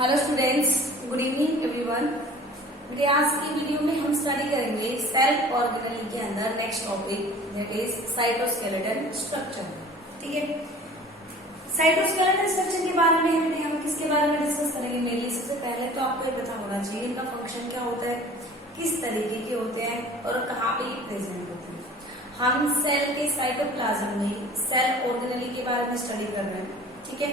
Hello students, good evening everyone. बेटे आज की वीडियो में हम स्टडी करेंगे सेल ऑर्गेनेल के अंदर next topic that is cytoskeleton structure. ठीक है, साइटोस्केलेटन स्ट्रक्चर के बारे में हम किसके बारे में डिस्कस करेंगे? मेनली सबसे पहले तो आपको ये पता होना चाहिए इनका फंक्शन क्या होता है, किस तरीके के होते हैं और कहाँ पे ये प्रेजेंट होते हैं। हम सेल के साइटोप्लाज्म में सेल ऑर्गेनेल के बारे में स्टडी कर रहे हैं। ठीक है,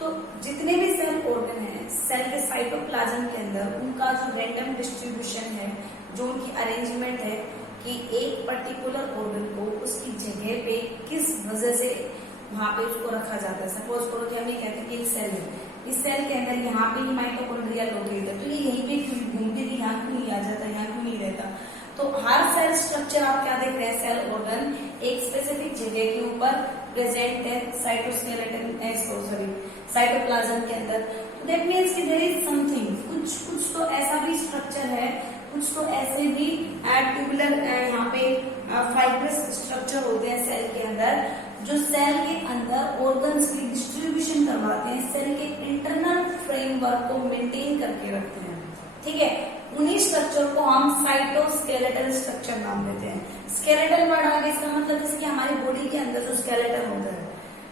तो जितने भी सेल ऑर्गन है सेल के साइटोप्लाज्म के अंदर उनका जो रैंडम डिस्ट्रीब्यूशन है, जो उनकी अरेंजमेंट है कि एक पर्टिकुलर ऑर्गन को उसकी जगह पे किस वजह से वहां पे उसको रखा जाता है। सपोज करो कि हम ये कहते हैं कि एक सेल है, इस सेल के अंदर यहाँ पे माइटोकॉन्ड्रिया लोकेट है, तो ये यहीं पे घूम के यहाँ क्यों नहीं आ जाता, यहाँ क्यों नहीं रहता। तो हर सेल स्ट्रक्चर आप क्या देख रहे हैं, सेल ऑर्गन एक स्पेसिफिक जगह के ऊपर प्रेजेंट है साइटोप्लाज्म के अंदर। दैट मीन्स कि देयर इज समथिंग, कुछ तो ऐसा भी स्ट्रक्चर है, कुछ तो ऐसे भी ट्यूबुलर यहाँ पे फाइब्रस स्ट्रक्चर होते हैं सेल के अंदर, जो सेल के अंदर ऑर्गन्स की डिस्ट्रीब्यूशन करवाते हैं, सेल के इंटरनल फ्रेमवर्क को मेंटेन करके रखते हैं। ठीक है, उन्हीं स्ट्रक्चर को हम साइटोस्केलेटल स्ट्रक्चर नाम देते हैं। स्केलेटल वर्ड आगे इसका मतलब जैसे कि हमारी बॉडी के अंदर जो स्केलेटन होता है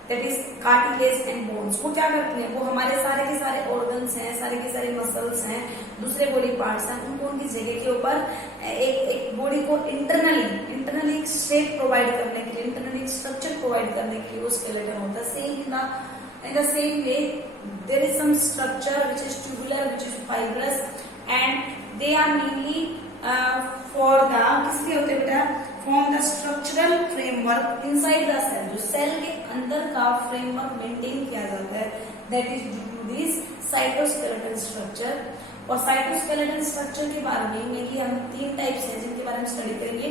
that is cartilage and bones, वो क्या करते हैं, वो हमारे सारे के सारे ऑर्गन्स हैं, सारे के सारे मसल्स हैं, दूसरे बॉडी पार्ट्स हैं, उनको उनकी जगह के ऊपर एक बॉडी को इंटरनली एक शेप प्रोवाइड करने के लिए, इंटरनली एक स्ट्रक्चर प्रोवाइड करने के लिए वो स्केलेटन होता है। Same in the same way there is some structure which is tubular, which is fibrous, and they are mainly for the किसके होते हैं बेटा, form the structural framework inside the cell, जो सेल के अंदर का फ्रेमवर्क मेंटेन किया जाता है, that is due to this cytoskeletal structure। और साइटोस्केलेटल स्ट्रक्चर के बारे में मेनली हम तीन टाइप्स हैं जिनके बारे में स्टडी करेंगे,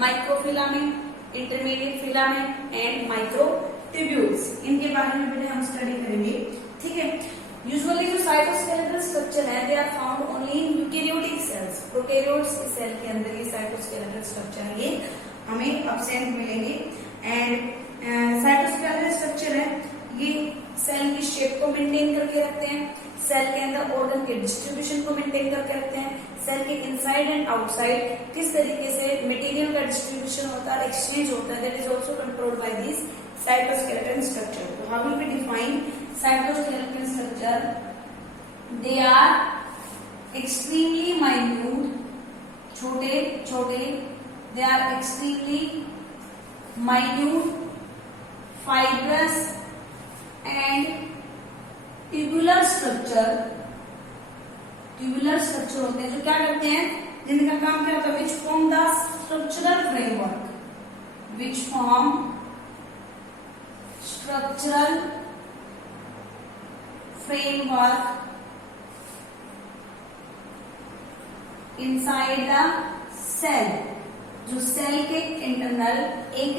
microfilament, intermediate filament and microtubules. इनके बारे में भी हम स्टडी करेंगे। ठीक है, यूजुअली जो साइटोस्केलेटल स्ट्रक्चर है they are found only in eukaryotic cells. Prokaryotes के सेल के अंदर ये साइटोस्केलेटल स्ट्रक्चर है, ये हमें एब्सेंट मिलेंगे। एंड साइटोस्केलेटल स्ट्रक्चर है ये सेल की शेप को मेंटेन करके रखते हैं, सेल के अंदर ऑर्गन के डिस्ट्रीब्यूशन को मेंटेन करके रखते हैं, सेल के इनसाइड एंड आउटसाइड किस तरीके से मटेरियल का डिस्ट्रीब्यूशन होता है, एक्सचेंज होता है, that is also controlled by this cytoskeleton structure। So how will we define cytoskeleton structure? They are extremely minute, छोटे, they are extremely minute, fibrous and tubular structure होते हैं, जो क्या करते हैं, जिनका काम क्या होता है, which form the structural framework, which form structural framework inside the cell, जो सेल के इंटरनल एक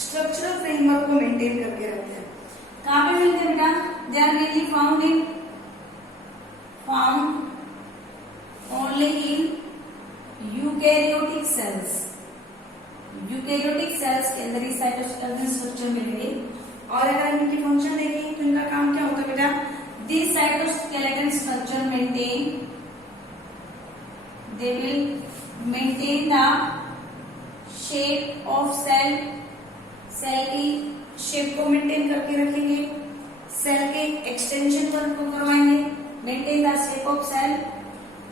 स्ट्रक्चरल फ्रेमवर्क को मेंटेन करके रखते हैं। कहाँ पे मिलते हैं बेटा? They are mainly found only in eukaryotic cells. Eukaryotic cells के अंदर ही साइटोस्केलेटन स्ट्रक्चर मिलेंगे। और अगर हम इनके फंक्शन देखें तो इनका काम क्या होता है बेटा, this cytoskeleton structure they will maintain the shape of cell, cell की शेप को मेंटेन करके रखेंगे, सेल के एक्सटेंशन वर्क को करवाएंगे, maintain the shape of cell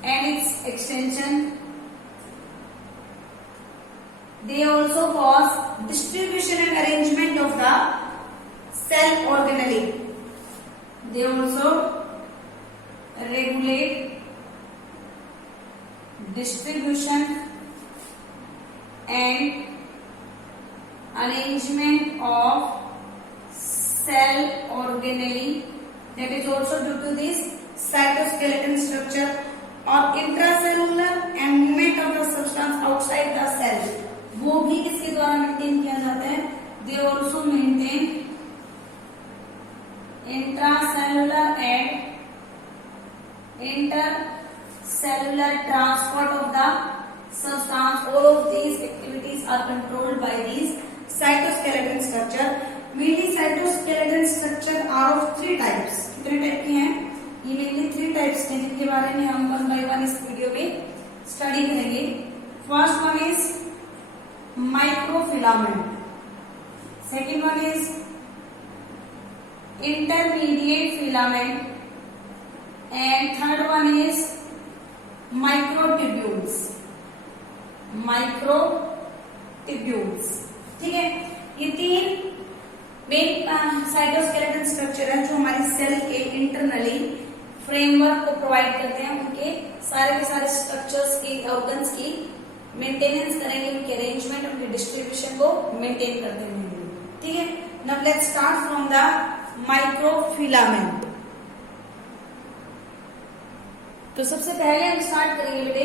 and its extension. They also cause distribution and arrangement of the cell organelle. They also regulate distribution and arrangement of cell organelle. That is also due to this cytoskeleton structure or intracellular and movement of the substance outside the cell. वो भी किसके द्वारा maintain किया जाता है, they also maintain intracellular and intercellular transport of the substance. All of these activities are controlled by this cytoskeleton structure. Mainly cytoskeleton structure are of 3 types. कितने type के हैं ये? मेनली हैं जिनके बारे में हम 1 by 1 इस वीडियो में स्टडी करेंगे। First one is microfilament, second one is intermediate filament and third one is microtubules. ठीक है, ये 3 मेन साइटोस्केलेटन स्ट्रक्चर है जो हमारी सेल के इंटरनली फ्रेमवर्क को प्रोवाइड करते हैं। उनके सारे के सारे स्ट्रक्चर्स की, ऑर्गन्स की मेंटेनेंस करेंगे, उनके अरेंजमेंट, उनके डिस्ट्रीब्यूशन को मेंटेन करते हैं। ठीक है, now let's start from the microfilament. तो सबसे पहले हम स्टार्ट करेंगे बेटे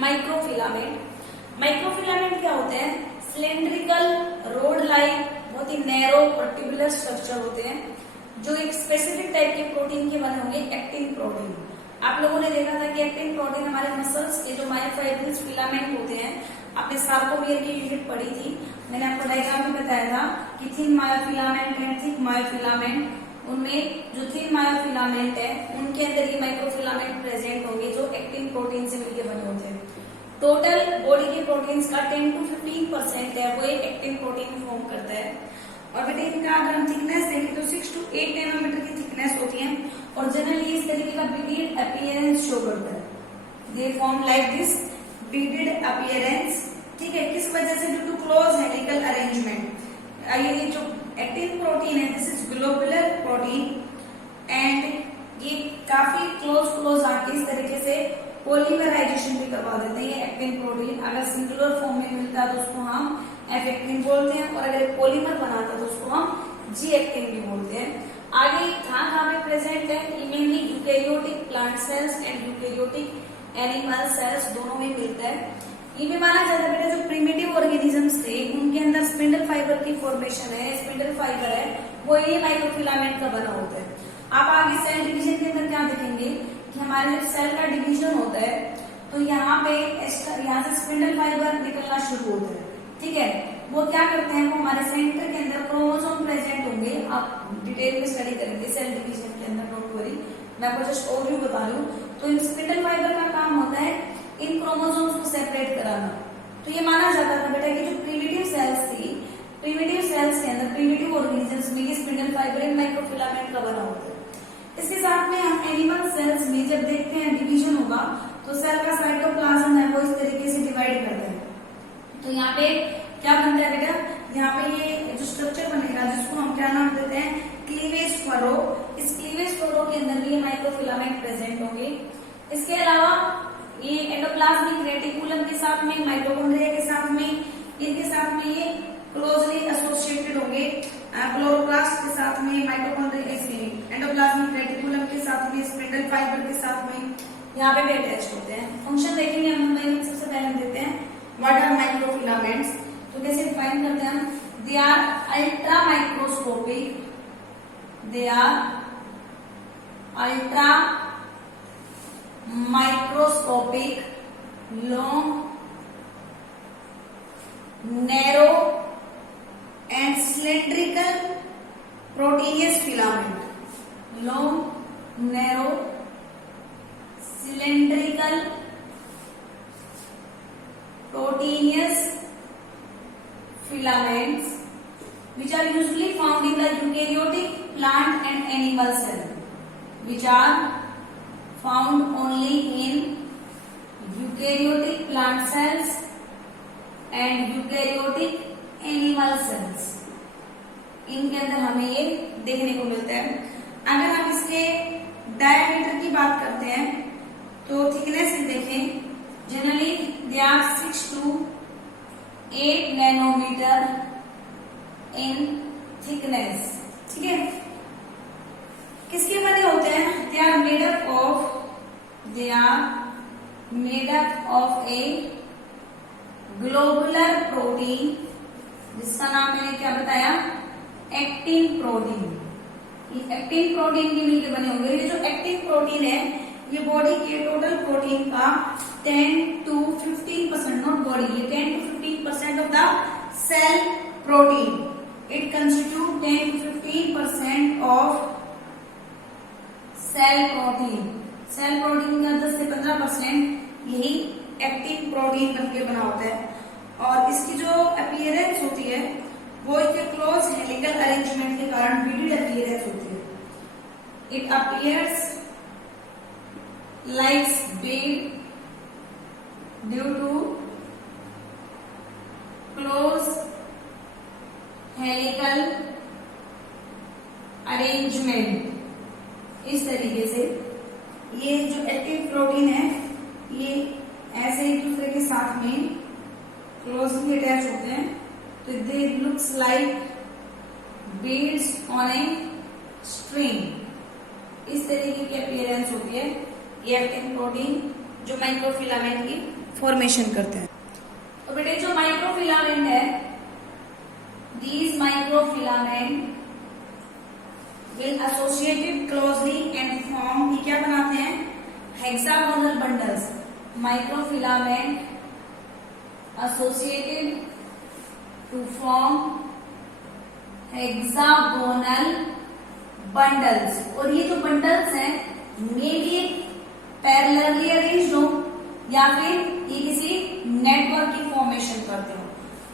माइक्रोफिलामेंट। माइक्रोफिलामेंट क्या होते हैं? सिलेंड्रिकल, रोड लाइक, बहुत ही नैरो और ट्यूबुलर स्ट्रक्चर होते हैं जो एक स्पेसिफिक टाइप के प्रोटीन के बने होंगे, एक्टिन प्रोटीन। आप लोगों ने देखा था कि एक्टिन प्रोटीन हमारे मसल्स के जो मायोफाइब्रिल्स फिलामेंट होते हैं, आपने सार्कोमियर की यूनिट पढ़ी थी, मैंने आपको डायग्राम में बताया था कि thin myofilament and thick myofilament. उनमें जो थिन मायोफिलामेंट है उनके अंदर ये माइक्रोफिलामेंट प्रेजेंट होंगे जो एक्टिन प्रोटीन से मिलकर बने होते हैं। टोटल बॉडी के प्रोटीन्स का 10 to 15% है वो एक एक्टिन प्रोटीन फॉर्म करता है। और बेटे इनका अगर हम थिकनेस देखें तो 6 to 8 नैनोमीटर की थिकनेस होती है और जनरली इस तरीके का बीडेड अपीयरेंस शो करता है। They form like this beaded appearance. ठीक है, किस वजह से? Due to close helical arrangement. ये जो एक्टिन प्रोटीन है this is globular protein and ये काफी क्लोज आके इस तरीके से पॉलीमराइजेशन भी करवा देते हैं। ये एक्टिन प्रोटीन अगर सिंगुलर फॉर्म में मिलता है तो उसको हम एफ एक्टिन बोलते हैं, और अगर पॉलीमर बनाता है तो उसको हम जी एक्टिन भी बोलते हैं। आगे कहाँ में प्रेजेंट है? Mainly eukaryotic plant cells and eukaryotic animal cells दोनों में मिलता है। ये भी माना जाता है बेटा जो प्रिमिटिव ऑर्गेनिजम्स थे उनके अंदर स्पिंडल फाइबर की फॉर्मेशन है, स्पिंडल फाइबर है वो ये माइक्रोफिलामेंट का बना होता है। आप आगे सेल डिवीजन के अंदर क्या देखेंगे कि हमारे जब सेल का डिवीजन होता है तो यहाँ से स्पिंडल फाइबर निकलना शुरू होता है। ठीक है, वो क्या करते हैं, वो हमारे सेंटर के अंदर क्रोमोसोम प्रेजेंट होंगे। आप डिटेल में स्टडी करेंगे सेल डिवीजन के अंदर, डोंट वरी, मैं आपको जस्ट ओवरव्यू बता रही हूँ। तो इन स्पिंडल फाइबर का काम होता है इन क्रोमोसोम्स को सेपरेट कराना। तो ये माना जाता था बेटा कि जो प्रिमिटिव सेल्स थी, प्रिमिटिव सेल्स के अंदर, प्रिमिटिव ऑर्गेनिजम्स में ये स्पिंडल फाइबर एंड माइक्रोफिलामेंट का बना होता है। इसके साथ में हम एनिमल सेल्स में जब देखते हैं डिवीजन होगा तो सेल का साइटोप्लाज्म है वो इस तरीके से डिवाइड करता है। तो यहाँ पे क्या बनता है बेटा? यहाँ पे ये जो स्ट्रक्चर बनेगा जिसको हम क्या नाम देते हैं? Cleavage furrow. इस क्लीवेज फरो के अंदर भी ये माइक्रोफिलामेंट प्रेजेंट होंगे। इसके अलावा ये एंडोप्लाज्मिक रेटिकुलम के साथ में, माइटोकॉन्ड्रिया के साथ में, इनके साथ में ये क्लोजली एसोसिएटेड होंगे। क्लोरोप्लास्ट के साथ में, माइटोकॉन्ड्रिया, एंडोप्लाज्मिक रेटिकुलम के साथ में, स्पिंडल फाइबर के साथ में यहाँ पे भी अटैच होते हैं। फंक्शन देखेंगे हम सबसे पहले देते हैं व्हाट आर माइक्रोफिलामेंट्स। तो कैसे डिफाइन करते हैं हम? They are ultra microscopic, they are ultra microscopic, long, narrow and cylindrical proteinous filament. Long, narrow, cylindrical proteinous filaments which are usually found in the eukaryotic plant and animal cell, which are found only in eukaryotic plant cells and eukaryotic animal cells। इनके अंदर हमें ये देखने को मिलता है। अगर हम इसके डायमीटर की बात करते हैं तो थिकनेस देखें, generally they are 6 to 8 nanometer in thickness. ठीक है, किसके बने होते हैं? They are made up of a globular protein जिसका नाम मैंने क्या बताया? Actin protein. ये एक्टिन प्रोटीन के मिलकर बने होंगे। ये जो एक्टिन प्रोटीन है ये बॉडी के टोटल प्रोटीन का 10 to 15%, नॉट बॉडी, ये 10 to 15% of the cell protein. It constitute 10 to 15% of cell protein. Cell protein का 10 से 15% यही एक्टिन प्रोटीन बनके बना होता है। और इसकी जो अपीयरेंस होती है वो इसके क्लोज हेलिकल अरेंजमेंट के कारण बीडेड अपीयरेंस होती है। It appears like bead due to close helical arrangement. इस तरीके से ये जो एक्टिव प्रोटीन है ये ऐसे एक दूसरे के साथ में क्लोजली अटैच होते हैं, तो they looks like beads on a string. इस तरीके की अपीयरेंस होती है ये एक्टिव प्रोटीन जो माइक्रोफिलामेंट की फॉर्मेशन करते हैं। तो बेटे जो माइक्रोफिलामेंट है, these microfilament will associated closely and form, ये क्या बनाते हैं, hexagonal bundles। Microfilament associated to form hexagonal bundles। और ये जो bundles हैं मे भी पैरेलली अरेंज्ड हो या फिर ये किसी नेटवर्क की फॉर्मेशन करते हो।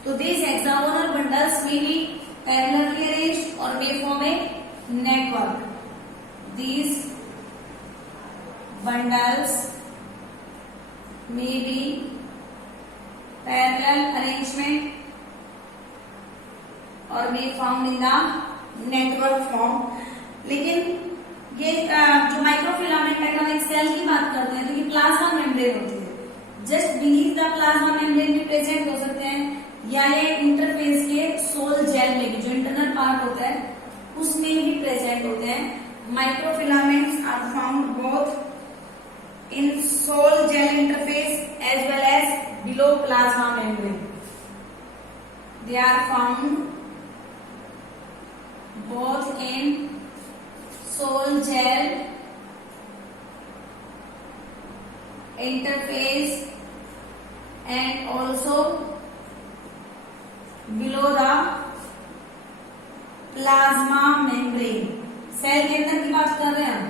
तो this hexagonal bundles may be parallelly arranged और may form a network। These bundles may be parallel arrangement or may found in the network form। लेकिन ये जो माइक्रोफिलामेंट है, हम एक सेल की बात करते हैं तो ये प्लाज्मा मेम्ब्रेन होती है। Just beneath the plasma membrane भी प्रेजेंट हो सकते हैं या ये इंटरफेस के सोल जेल में भी जो इंटरनल पार्ट होता है उसमें भी प्रेजेंट होते हैं। Microfilaments are found both in sol gel interface as well as below plasma membrane. They are found both in sol gel interface and also below the plasma membrane. Cell के अंदर की बात कर रहे हैं हम,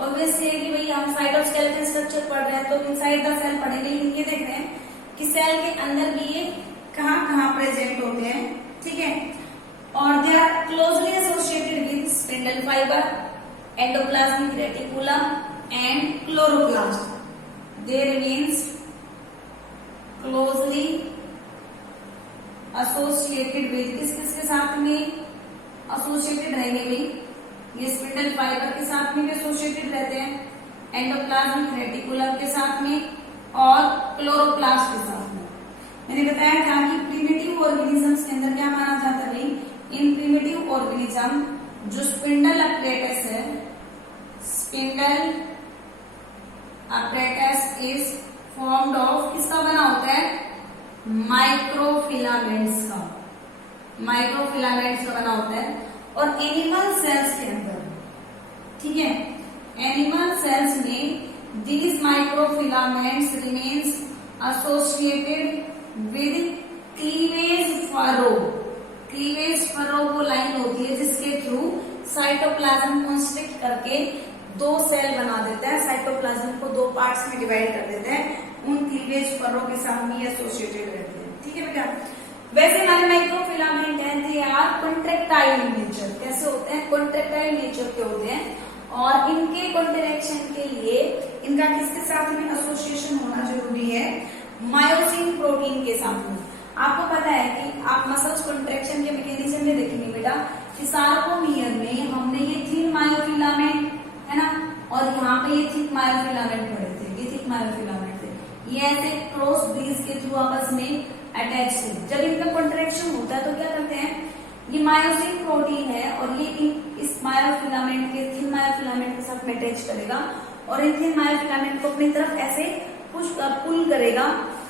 ऑब्वियस है कि भाई हम साइटोस्केलेटन स्ट्रक्चर पढ़ रहे हैं तो इनसाइड द सेल पढ़ेंगे, लेकिन ये देख रहे हैं कि सेल के अंदर भी ये कहां कहां प्रेजेंट होते हैं, ठीक है। और they are closely associated with spindle fiber, endoplasmic reticulum and chloroplast. They remains closely associated with, किस किस के साथ में एसोसिएटेड रहेंगे भाई, ये स्पिंडल फाइबर के साथ में भी एसोसिएटेड रहते हैं, एंडोप्लाज्मिक रेटिकुलम के साथ में और क्लोरोप्लास्ट के साथ में। मैंने बताया था कि प्रिमिटिव ऑर्गेनिजम्स के अंदर क्या माना जाता है भाई, इन प्रिमिटिव ऑर्गेनिज्म जो स्पिंडल अपरेटस है, spindle apparatus is formed of, किसका बना होता है, माइक्रोफिलामेंट्स का, माइक्रोफिलामेंट्स का बना होता है। और एनिमल सेल्स के अंदर, ठीक है, एनिमल सेल्स में these microfilaments remains associated with cleavage furrow. Cleavage furrow वो लाइन होती है जिसके थ्रू साइटोप्लाज्म कंस्ट्रक्ट करके दो सेल बना देता है, साइटोप्लाज्म को दो पार्ट्स में डिवाइड कर देता है, उन क्लीवेज फरो के साथ भी एसोसिएटेड रहते हैं, ठीक है बेटा। वैसे हमारे माइक्रोफिलामेंट हैं, they are contractile in nature. कैसे होते हैं, कॉन्ट्रेक्टाइल नेचर के होते हैं और इनके कॉन्ट्रैक्शन के लिए इनका किसके साथ में एसोसिएशन होना जरूरी है, मायोसिन प्रोटीन के साथ में। आपको पता है कि आप मसल्स कॉन्ट्रैक्शन के मैकेनिज्म में देखेंगे बेटा कि सार्कोमियर में हमने ये थिन मायोफिलामेंट है ना, और यहाँ पे ये थिक मायोफिलामेंट पड़े थे, ये थिक मायोफिलामेंट थे, ये ऐसे क्रॉस ब्रीज के थ्रू आपस में अटैच थे। जब इनका कॉन्ट्रैक्शन होता है तो क्या करते हैं, ये मायोसिन प्रोटीन है और ये इस मायोफिलामेंट के थिन मायोफिलामेंट के साथ में अटैच करेगा और इन थिन मायोफिलामेंट को अपनी तरफ ऐसे पुल करेगा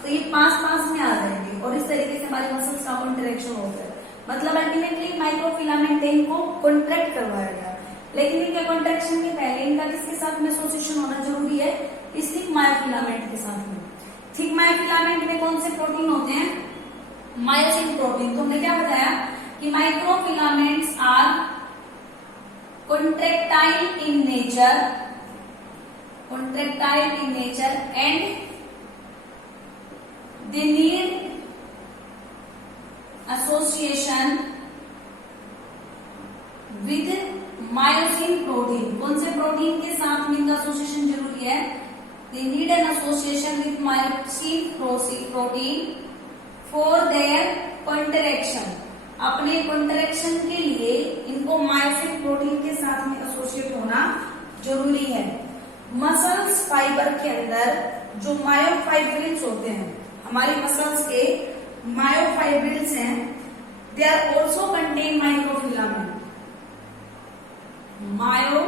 तो ये पास में आ जाएंगे और इस तरीके से हमारे मसल्स का कॉन्ट्रैक्शन होता है। मतलब अल्टीमेटली माइक्रोफिलामेंट इनको कॉन्ट्रैक्ट करवाया गया, लेकिन इनके कॉन्ट्रैक्शन के पहले इनका किसके साथ में एसोसिएशन होना जरूरी है, इस थिक मायोफिलामेंट के साथ में। थिक मायोफिलामेंट में कौन से प्रोटीन होते हैं, मायोसिन प्रोटीन। तो हमने क्या बताया कि microfilaments are contractile in nature contractile in nature and they need association with myosin protein. कौन से प्रोटीन के साथ में इनका एसोसिएशन जरूरी है? They need an association with myosin protein for their contraction. अपने कंट्रैक्शन के लिए इनको मायोसिन प्रोटीन के साथ में एसोसिएट होना जरूरी है। मसल्स फाइबर के अंदर जो मायोफाइब्रिल्स होते हैं, हमारी मसल्स के मायोफाइब्रिल्स हैं, they are also contain microfilament. Myofibrils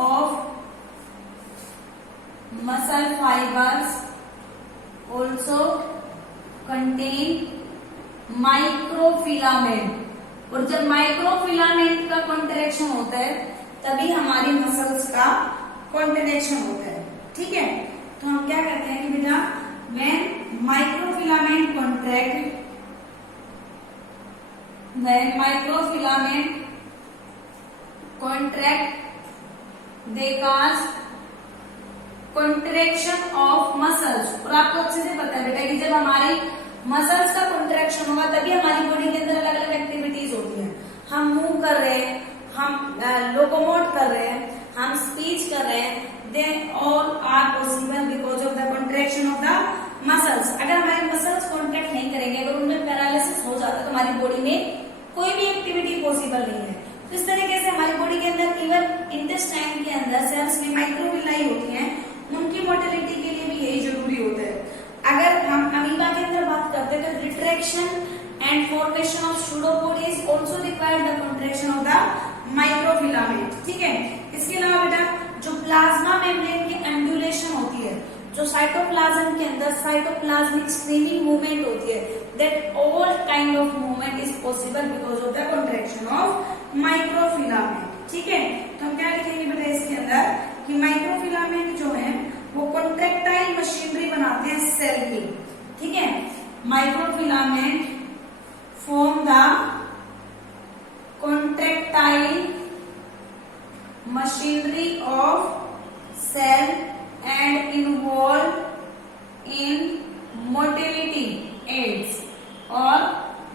of muscle fibers also contain microfilament। और जब माइक्रोफिलामेंट का कॉन्ट्रैक्शन होता है तभी हमारी मसल्स का कॉन्ट्रैक्शन होता है। ठीक है, तो हम क्या करते हैं कि बेटा when microfilament contract, they cause contraction of muscles। और आपको अच्छे से पता है बेटा कि जब हमारी मसल्स का कॉन्ट्रैक्शन होगा तभी हमारी बॉडी के अंदर अलग अलग एक्टिविटीज होती हैं। हम मूव कर रहे हैं, हम लोकोमोट कर रहे हैं, हम स्पीच कर रहे हैं, they all are possible because of the contraction of the muscles. अगर हमारे मसल्स कॉन्ट्रैक्ट नहीं करेंगे, अगर उनमें पैरालिसिस हो जाता है तो हमारी बॉडी में कोई भी एक्टिविटी पॉसिबल नहीं है। तो इस तरीके से हमारी बॉडी के अंदर इवन इंटेस्टाइन के अंदर सेल्स में माइक्रोविलाई होती हैं, उनकी मोटिलिटी के लिए भी यही जरूरी होता है। अगर हम अमीबा के अंदर बात करते हैं तो retraction and formation of pseudopodia is also required the contraction of the microfilament. ठीक है, इसके अलावा बेटा जो प्लाज्मा मेम्ब्रेन की एम्ब्यूलेशन होती है, जो साइटोप्लाज्म के अंदर साइटोप्लाज्मिक स्ट्रीमिंग मूवमेंट होती है, that all kind of movement is possible because of the contraction of microfilament. ठीक है, तो हम क्या लिखेंगे बेटा इसके अंदर कि माइक्रोफिलामेंट जो है वो कॉन्ट्रैक्टाइल मशीनरी बनाते हैं सेल की। ठीक है, microfilament form the contractile machinery of cell and involved in motility aids। और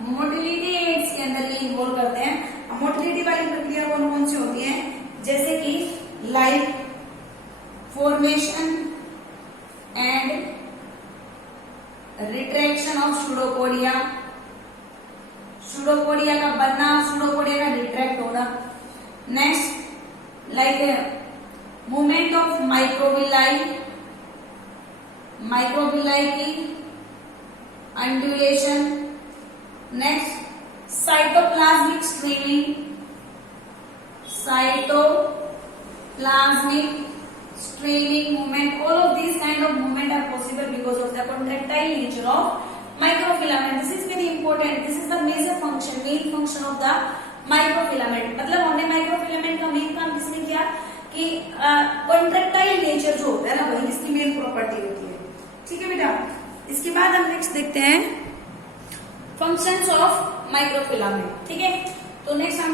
मोटिलिटी एड्स के अंदर ये इन्वॉल्व करते हैं। मोटिलिटी वाली प्रक्रिया कौन कौन सी होती है? जैसे कि like formation and retraction of pseudopodia, pseudopodia का बनना, सूडोपोडिया का रिट्रैक्ट होना। Next like movement of microvilli, microvilli की undulation. Next cytoplasmic streaming, cytoplasmic streaming movement. All of this kind of movement are possible because of the contractile nature of microfilament. This is very important, this is the major function, main function of the microfilament. मतलब हमने microfilament का main काम किसने किया कि contractile nature जो होता है ना, वही इसकी मेन प्रॉपर्टी होती है। ठीक है बेटा, इसके बाद हम नेक्स्ट देखते हैं फंक्शंस ऑफ माइक्रोफिलामेंट। ठीक है, तो नेक्स्ट हम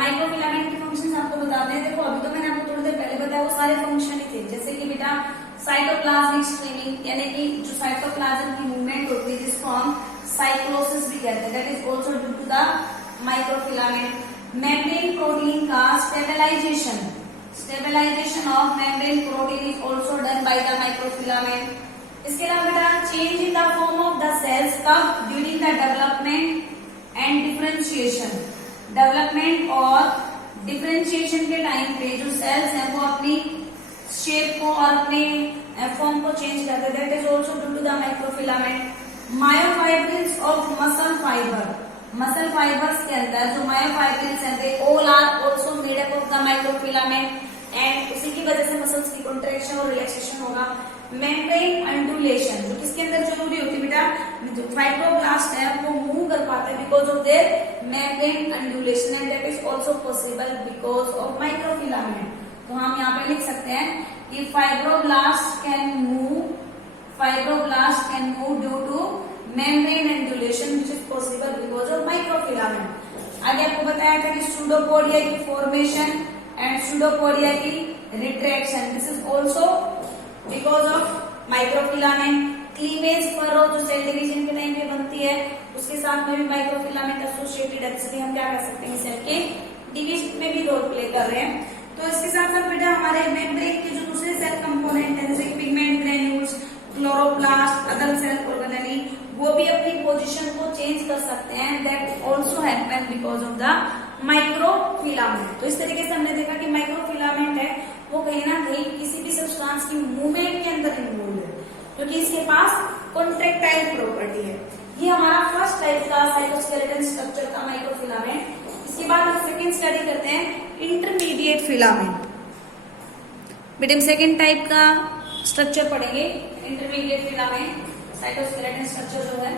माइक्रोफिलामेंट के फंक्शंस आपको बताते हैं। देखो अभी तो मैंने आपको थोड़ी देर पहले बताया, वो सारे फंक्शन ही थे। जैसे कि बेटा साइटोप्लाज्मिक स्ट्रीमिंग, यानी कि जो साइटोप्लाज्म की मूवमेंट होती है जिसको हम साइक्लोसिस भी कहते हैं, that is also due to the microfilament. Membrane protein का stabilization of membrane protein is also done by the microfilament। इसके अलावा बेटा change in the form of the cells कब? During the development and differentiation. Development और differentiation के time पे जो sales हैं वो अपनी शेप को और अपने फॉर्म को चेंज करते हैं, that is also due to the microfilament. Myofibrils of muscle fiber, muscle fibers के अंदर जो मायोफाइब्रिल्स हैं they all are also made up of the microfilament and उसी की वजह से मसल्स की कॉन्ट्रैक्शन और रिलैक्सेशन होगा। मेम्ब्रेन अंडुलेशन जो किसके अंदर जरूरी होती है बेटा? जो फाइब्रोब्लास्ट है वो मूव कर पाते हैं because of their membrane undulation and that is also possible because of microfilament. तो हम यहाँ पे लिख सकते हैं कि fibroblast can move due two membrane undulation which is possible because of microfilament. आगे आपको बताया था कि सूडोपोडिया की फॉर्मेशन एंड सूडोपोडिया की retraction, this is also because of microfilament. Cleavage furrow जो सेल डिवीजन के टाइम पे बनती है उसके साथ में भी माइक्रोफिलामेंट एसोसिएटेड है, इसलिए हम क्या कर सकते हैं सेल के डिवीजन में भी रोल प्ले कर रहे हैं। तो इसके साथ साथ बेटा हमारे मेम्ब्रेन के जो दूसरे सेल कंपोनेंट है जैसे pigment granules, chloroplast, other cell organelle, वो भी अपनी पोजीशन को चेंज कर सकते हैं। That also happen because of the microfilament. तो इस तरीके से हमने देखा कि माइक्रोफिलामेंट है वो कहीं ना कहीं किसी भी सब्सटेंस की मूवमेंट के अंदर इन्वॉल्व है क्योंकि इसके पास कॉन्ट्रैक्टाइल प्रॉपर्टी है। ये हमारा फर्स्ट टाइप का साइटोस्केलेटन स्ट्रक्चर का माइक्रोफिलामेंट। इसके बाद हम सेकंड स्टडी करते हैं इंटरमीडिएट फिलामेंट। बेटे हम सेकंड टाइप का स्ट्रक्चर पढ़ेंगे इंटरमीडिएट फिलामेंट। साइटोस्केलेटन स्ट्रक्चर जो है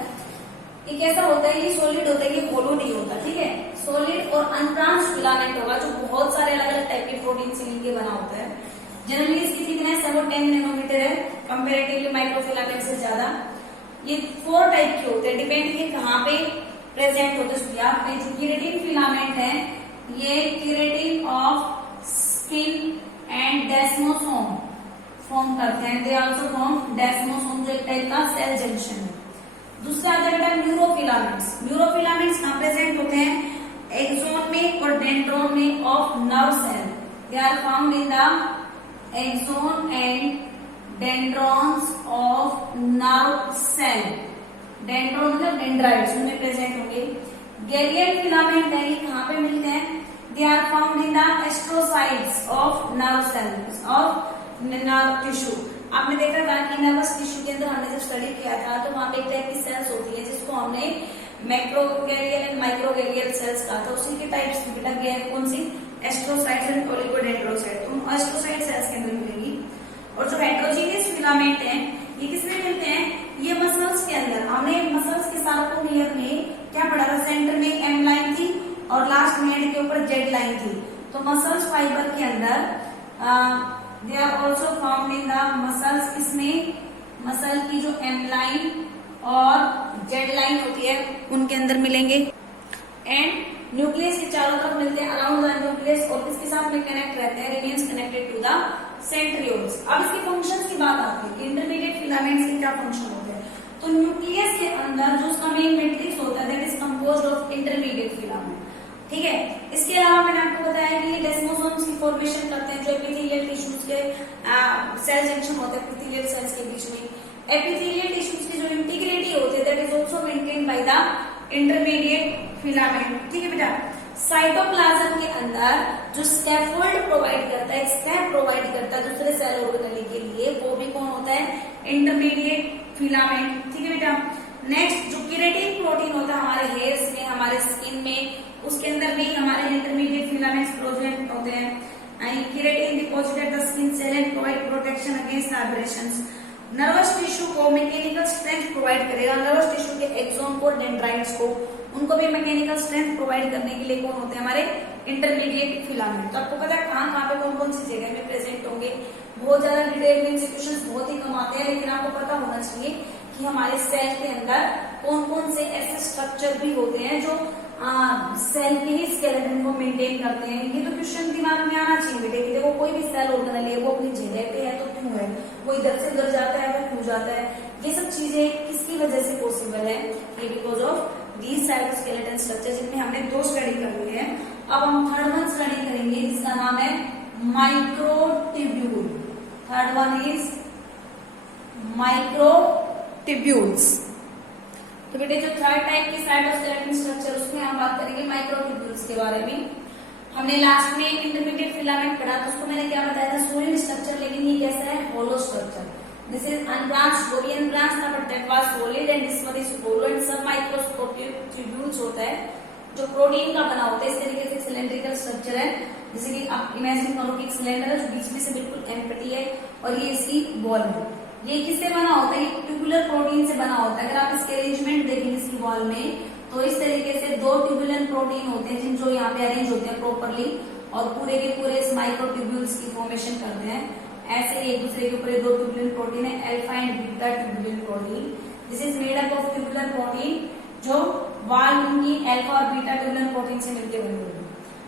ये कैसा होता है, ये सॉलिड होता है, ये होलो नहीं होता, ठीक है। सॉलिड और अनब्रांच फिलामेंट होगा जो बहुत सारे अलग अलग टाइप के प्रोटीन से मिलकर बना होता है। जनरली इसकी थिकनेस है वो 10 नैनोमीटर है, कंपैरेटिवली माइक्रोफिलामेंट से ज्यादा। ये 4 टाइप के होते हैं, डिपेंड ये कहाँ पे प्रेजेंट होते हैं। जो केराटिन फिलामेंट है ये keratin of skin and desmosome form करते हैं। दे आल्सो फॉर्म डेस्मोसोम जो एक टाइप का सेल जंक्शन है। दूसरा आता है बेटा न्यूरोफिलामेंट्स। न्यूरोफिलामेंट्स कहाँ प्रेजेंट होते हैं, एक्सोन में और डेंड्रोन में of nerve cell. They are found in the axon and dendrons of nerve cell. Dendron मतलब डेंड्राइट्स उनमें प्रेजेंट होंगे। गैलियन फिलामेंट है ये कहाँ पे मिलते हैं, they are found in the astrocytes of nerve cells of nerve tissue. आपने देखा था कि नर्वस टिश्यू के अंदर हमने जब स्टडी किया था तो वहां पे एक टाइप की सेल्स होती है जिसको हमने मैक्रोगैलियल एंड माइक्रोगैलियल सेल्स कहा था। उसी के टाइप्स बेटा गया कौन सी, एस्ट्रोसाइट्स एंड ओलिगोडेंड्रोसाइट। तो एस्ट्रोसाइट सेल्स के अंदर मिलेगी। और जो हेटेरोजेनियस फिलामेंट है ये किसमें मिलते हैं, ये मसल्स के अंदर। हमने मसल्स के सार्कोमियर में क्या पढ़ा था, सेंटर में एम लाइन थी और लास्ट में हेड के ऊपर जेड लाइन थी। तो मसल्स फाइबर के अंदर they are also found in the muscles. इसमें मसल की जो एम लाइन और जेड लाइन होती है उनके अंदर मिलेंगे। एंड न्यूक्लियस के चारों तरफ मिलते हैं अराउंड द न्यूक्लियस और किसके साथ में कनेक्ट रहते हैं, remains connected to the centrioles. अब इसके फंक्शंस की बात आती है, इंटरमीडिएट फिलामेंट्स के क्या फंक्शन होते हैं। तो न्यूक्लियस के अंदर जो उसका मेन मैट्रिक्स होता है that is composed of intermediate filament, ठीक है। इसके अलावा मैंने आपको बताया कि ये डेस्मोसोम्स की फॉर्मेशन करते हैं जो एपिथेलियल टिश्यूज के सेल जंक्शन होते हैं एपिथेलियल सेल्स के बीच में। एपिथेलियल टिश्यूज की जो इंटीग्रिटी होती है that is also maintained by the intermediate filament, ठीक है बेटा। साइटोप्लाज्म के अंदर जो स्कैफोल्ड प्रोवाइड करता है, स्कैफ प्रोवाइड करता है दूसरे सेल ऑर्गेनेली के लिए, वो भी कौन होता है, इंटरमीडिएट फिलामेंट, ठीक है बेटा। नेक्स्ट जो केराटिन प्रोटीन होता है हमारे हेयर्स में, हमारे स्किन में, उसके अंदर भी हमारे इंटरमीडिएट फिलामेंट्स प्रेजेंट होते हैं। Keratin deposit at the skin cell and provide protection against abrasions. Nervous tissue को मैकेनिकल स्ट्रेंथ प्रोवाइड करेगा, नर्वस टिश्यू के एक्सोन को, डेंड्राइट्स को, उनको भी मैकेनिकल स्ट्रेंथ प्रोवाइड करने के लिए कौन होते हैं, हमारे इंटरमीडिएट फिलामेंट। तो आपको पता है कहाँ पे कौन कौन सी जगह में प्रेजेंट होंगे। बहुत ज्यादा डिटेल में इंस्टीट्यूशंस बहुत ही कम आते हैं, लेकिन आपको पता होना चाहिए कि हमारे सेल के अंदर कौन कौन से ऐसे स्ट्रक्चर भी होते हैं जो सेल के ही स्केलेटन को मेंटेन करते हैं। ये तो क्वेश्चन दिमाग में आना चाहिए बेटे कि देखो कोई भी सेल ऑर्गेनेल है वो अपनी जगह पे है तो क्यों है, वो इधर से उधर जाता है तो क्यों जाता है, ये सब चीजें किसकी वजह से पॉसिबल है, ये because of these cytoskeleton structure, जिनमें हमने 2 स्टडी कर ली है। अब हम थर्ड वन स्टडी करेंगे जिसका नाम है microtubule. Third one is microtubules. तो बेटे जो थर्ड टाइप के साइटोस्केलेटन स्ट्रक्चर उसमें हम बात करेंगे माइक्रोट्यूब्यूल्स के बारे में। हमने लास्ट में इंटरमीडिएट फिलामेंट पढ़ा तो उसको मैंने क्या बताया था, सॉलिड स्ट्रक्चर, लेकिन ये कैसा है, hollow structure. This is unbranched, वो भी अनब्रांच्ड था but that was solid and this one is hollow and सब माइक्रोट्यूब्यूल्स होता है जो प्रोटीन का बना होता है। इस तरीके से सिलेंड्रिकल स्ट्रक्चर है, जैसे कि आप इमेजिन करो कि एक सिलेंडर है जो बीच में से बिल्कुल एम्प्टी है और ये इसकी वॉल है। ये किससे बना होता है, ये ट्यूबुलर प्रोटीन से बना होता है। अगर आप इसके अरेंजमेंट देखेंगे इसकी वॉल में तो इस तरीके से 2 ट्यूबुलर प्रोटीन होते हैं जिन जो यहाँ पे अरेंज होते हैं प्रॉपरली और पूरे के पूरे इस माइक्रोट्यूब्यूल्स की फॉर्मेशन करते हैं। ऐसे एक दूसरे के ऊपर 2 ट्यूबुलर प्रोटीन है, alpha and beta tubular protein. This is made up of tubular protein जो वॉल उनकी अल्फा और बीटा ट्यूबुलर प्रोटीन से मिलकर बनी हुई है।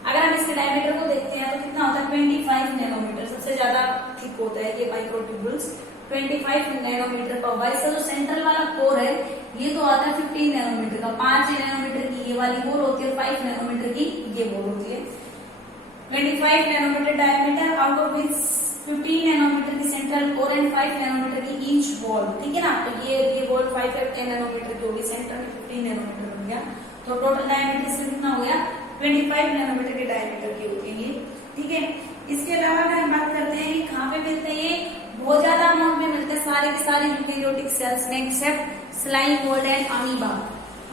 अगर हम इसके डायमीटर को देखते हैं तो कितना होता है 25 नैनोमीटर। सबसे ज्यादा थिक होता है ये माइक्रोट्यूब्यूल्स, 25 नैनोमीटर का होगा। इसका जो सेंट्रल वाला कोर है ये तो आता है 15 नैनोमीटर का, 5 नैनोमीटर की ये वाली कोर होती है, 5 नैनोमीटर की ये कोर होती है। 25 nanometer diameter, out of which 15 nanometer की सेंट्रल कोर एंड 5 नैनोमीटर की ईच वॉल, ठीक है ना। तो ये वॉल 5 नैनोमीटर की होगी, सेंटर में 15 नैनोमीटर बन गया, तो टोटल डायमीटर इसमें कितना हो गया 25 नैनोमीटर के डायमीटर की होती है ये, ठीक है। इसके अलावा अगर हम बात करते हैं कि कहाँ पे मिलते हैं, ये बहुत ज्यादा अमाउंट में मिलते हैं सारे के सारे यूकेरियोटिक सेल्स में except slime mold and amoeba.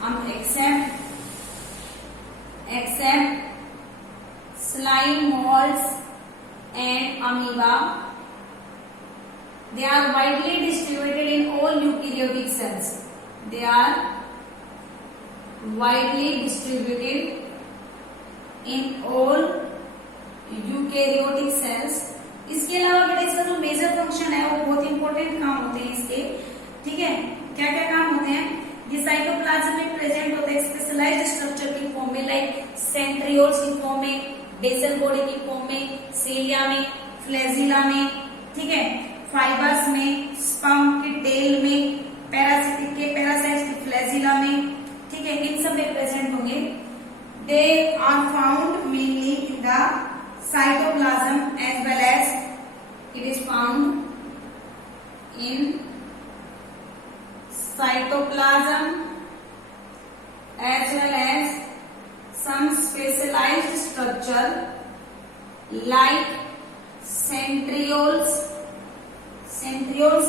हम except slime molds and amoeba, they are widely distributed in all eukaryotic cells. They are widely distributed in all eukaryotic cells. इसके अलावा बेटा इसका जो मेजर फंक्शन है वो बहुत इंपॉर्टेंट काम होते हैं इसके, ठीक है। क्या क्या काम होते हैं, ये साइटोप्लाज्म में प्रेजेंट होते हैं स्पेशलाइज्ड स्ट्रक्चर की फॉर्म में, लाइक सेंट्रियोल्स की फॉर्म में, बेसल बॉडी की फॉर्म में, सीलिया में, फ्लैजिला में, ठीक है, फाइबर्स में, स्पर्म के टेल में, पैरासिटिक के पैरासाइट्स की फ्लैजिला में, ठीक है, इन सब में प्रेजेंट होंगे। They are found mainly in the cytoplasm as well as it is found in cytoplasm as well as some specialized structure like centrioles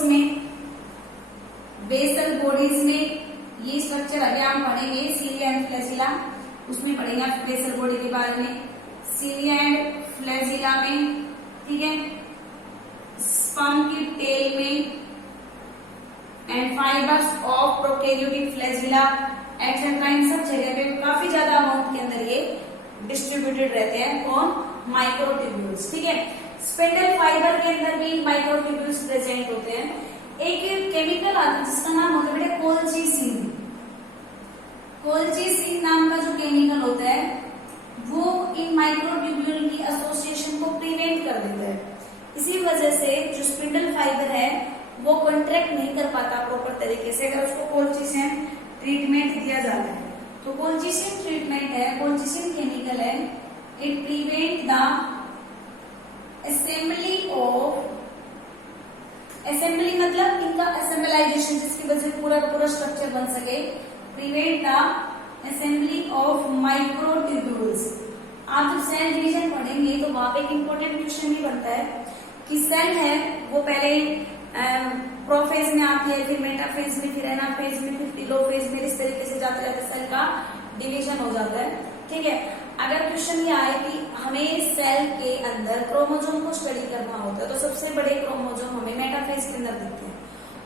में, बेसल बॉडीज में, ये स्ट्रक्चर अभी हम पढ़ेंगे सीलिया एंड फ्लैजिला, उसमें पढ़ेंगे बेसल बॉडी के बारे में, सीलिया एंड फ्लैजिला में, ठीक है, स्पर्म की टेल में and fibres of prokaryotic flagella etcetera, इन सब जगह पे काफी ज्यादा अमाउंट के अंदर ये डिस्ट्रीब्यूटेड रहते हैं, कौन, माइक्रोट्यूब्यूल्स, ठीक है। स्पिंडल फाइबर के अंदर भी माइक्रोट्यूब्यूल्स प्रेजेंट होते हैं। एक केमिकल आता है जिसका नाम होता है बेटा कोल्चिसिन। कोल्चिसिन नाम का जो केमिकल होता है वो इन माइक्रोट्यूब्यूल की एसोसिएशन को प्रिवेंट कर देता है। इसी वजह से जो स्पिंडल फाइबर है वो कॉन्ट्रैक्ट नहीं कर पाता प्रॉपर तरीके से, अगर उसको कोल्चिसिन ट्रीटमेंट दिया जाता है। तो कोल्चिसिन ट्रीटमेंट है, कोल्चिसिन केमिकल है, इट प्रिवेंट द असेंबली मतलब इनका असेंबलाइजेशन, जिसकी वजह से पूरा का पूरा स्ट्रक्चर बन सके, prevent the assembly of microtubules. आप जब सेल डिवीजन पढ़ेंगे तो वहां पे एक इंपॉर्टेंट क्वेश्चन भी बनता है कि सेल है वो पहले प्रोफेज में आती है, फिर मेटाफेज में, फिर एनाफेज में, फिर टेलोफेज में, इस तरीके से जाते जाते सेल का डिवीजन हो जाता है, ठीक है। अगर क्वेश्चन ये आए कि हमें सेल के अंदर क्रोमोसोम को स्टडी करना होता है तो सबसे बड़े क्रोमोसोम हमें मेटाफेज के अंदर दिखते हैं,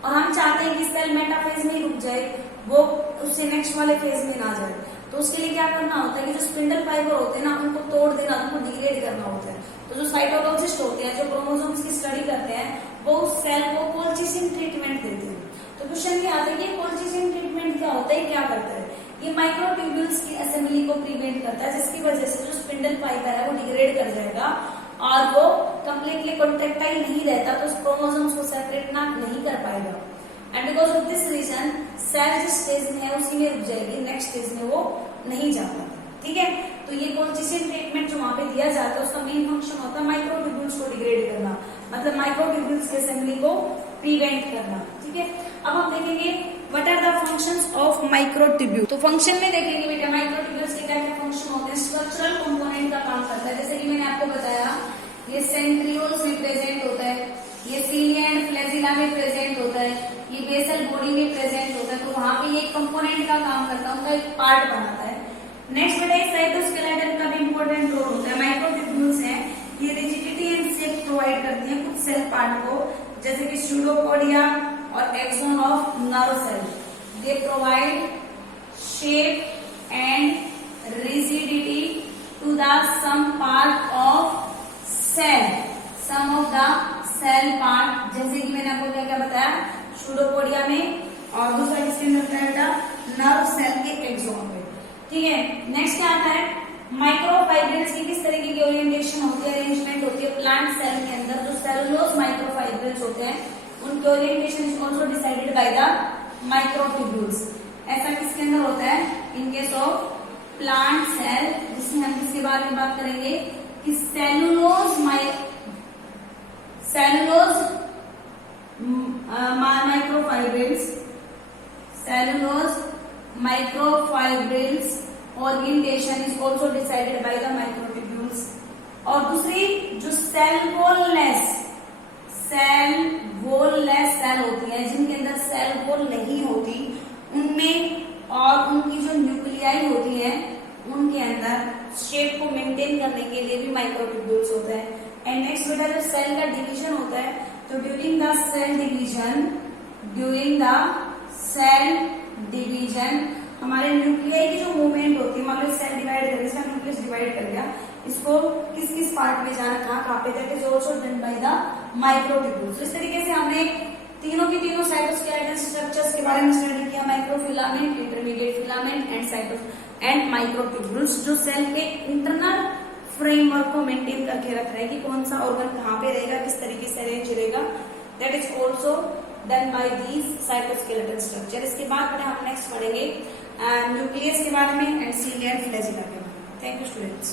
और हम चाहते हैं कि सेल मेटाफेज में ही रुक जाए, वो उससे नेक्स्ट वाले फेज में ना जाए, तो उसके लिए क्या करना होता है कि जो स्पिंडल फाइबर होते हैं ना उनको तोड़ देना, उनको डिग्रेड करना होता है। तो जो साइटोलॉजिस्ट होते हैं, जो क्रोमोसोम्स की स्टडी करते हैं, वो उस सेल को कोल्चिसिन ट्रीटमेंट देते हैं। तो क्वेश्चन ये आता है कि कोल्चिसिन ट्रीटमेंट क्या होता है, क्या करता है, ये माइक्रोट्यूब्यूल्स की असेंबली को प्रिवेंट करता है, जिसकी वजह से जो स्पिंडल फाइबर है वो डिग्रेड कर जाएगा और वो कंप्लीटली कॉन्ट्रैक्टाइल नहीं रहता, तो उस क्रोमोसोम्स को सेपरेट ना नहीं कर पाएगा, and because of this reason cell जिस स्टेज में है उसी में रुक जाएगी, नेक्स्ट स्टेज में वो नहीं जा पाता, ठीक है। तो ये कोल्चिसिन ट्रीटमेंट जो वहां पे दिया जाता है उसका मेन फंक्शन होता है माइक्रोट्यूब्यूल्स को डिग्रेड करना, मतलब माइक्रोट्यूब्यूल्स की असेंबली को प्रिवेंट करना, ठीक है। अब हम देखेंगे what are the functions of microtubule. तो फंक्शन में देखेंगे बेटा माइक्रोट्यूब्यूल्स के क्या क्या फंक्शन होते हैं। स्ट्रक्चरल कंपोनेंट का काम करता है, जैसे कि मैंने आपको बताया ये सेंट्रियोल्स में प्रेजेंट होता है, ये सीलिया एंड फ्लैजिला में प्रेजेंट होता है, ये बेसल बॉडी में प्रेजेंट होता है, तो वहां पे ये कंपोनेंट का काम करता है, उनका एक पार्ट बनाता है। नेक्स्ट बेटा साइटोस्केलेटन का भी इंपॉर्टेंट रोल होता है। माइक्रोट्यूब्यूल्स हैं, ये रिजिडिटी एंड शेप प्रोवाइड करती हैं कुछ सेल पार्ट को, जैसे कि स्यूडोपोडिया और axon of nerve cell, they provide shape and rigidity to the some part of cell, some of the cell part, जैसे कि मैंने आपको क्या क्या बताया स्यूडोपोडिया में, और दूसरा किसके अंदर बेटा नर्व सेल के एक्सोन में, ठीक है। नेक्स्ट क्या आता है माइक्रोफाइब्रिल्स की किस तरीके की ओरिएंटेशन होती है, अरेंजमेंट होती है प्लांट सेल के अंदर, जो सेलुलोज माइक्रोफाइब्रिल्स होते हैं उनके orientation is also decided by the microtubules. ऐसा किसके अंदर होता है? In case of plant cell, जिसमें हम किसके बारे में बात करेंगे कि cellulose microfibrils orientation is also decided by the microtubules. और दूसरी जो सेल सेल होती है, जिनके अंदर सेल वॉल नहीं होती, उनमें और उनकी जो न्यूक्लियाई होती है उनके अंदर शेप को मेंटेन करने के लिए भी माइक्रोट्यूब्यूल्स होते हैं। एंड नेक्स्ट बेटा जो सेल का डिवीजन होता है, तो ड्यूरिंग द सेल डिवीजन हमारे न्यूक्लियाई की जो मूवमेंट होती है, मान लो सेल डिवाइड कर इसका न्यूक्लियस डिवाइड कर दिया, इसको किस किस पार्ट में जाना, कहाँ पे, that is also done by the microtubules. इस तरीके से हमने तीनों की तीनों साइटोस्केलेटन स्ट्रक्चर्स के बारे में स्टडी किया, microfilament, intermediate filament and microtubules, जो सेल के इंटरनल फ्रेमवर्क को मेंटेन करके रख रहे हैं कि कौन सा ऑर्गन कहाँ पे रहेगा, किस तरीके से अरेंज रहेगा, that is also done by these cytoskeleton structure. इसके बाद हम नेक्स्ट पढ़ेंगे न्यूक्लियस के बारे में एंड सीलिया एंड फ्लैजिला के बारे में। Thank you students.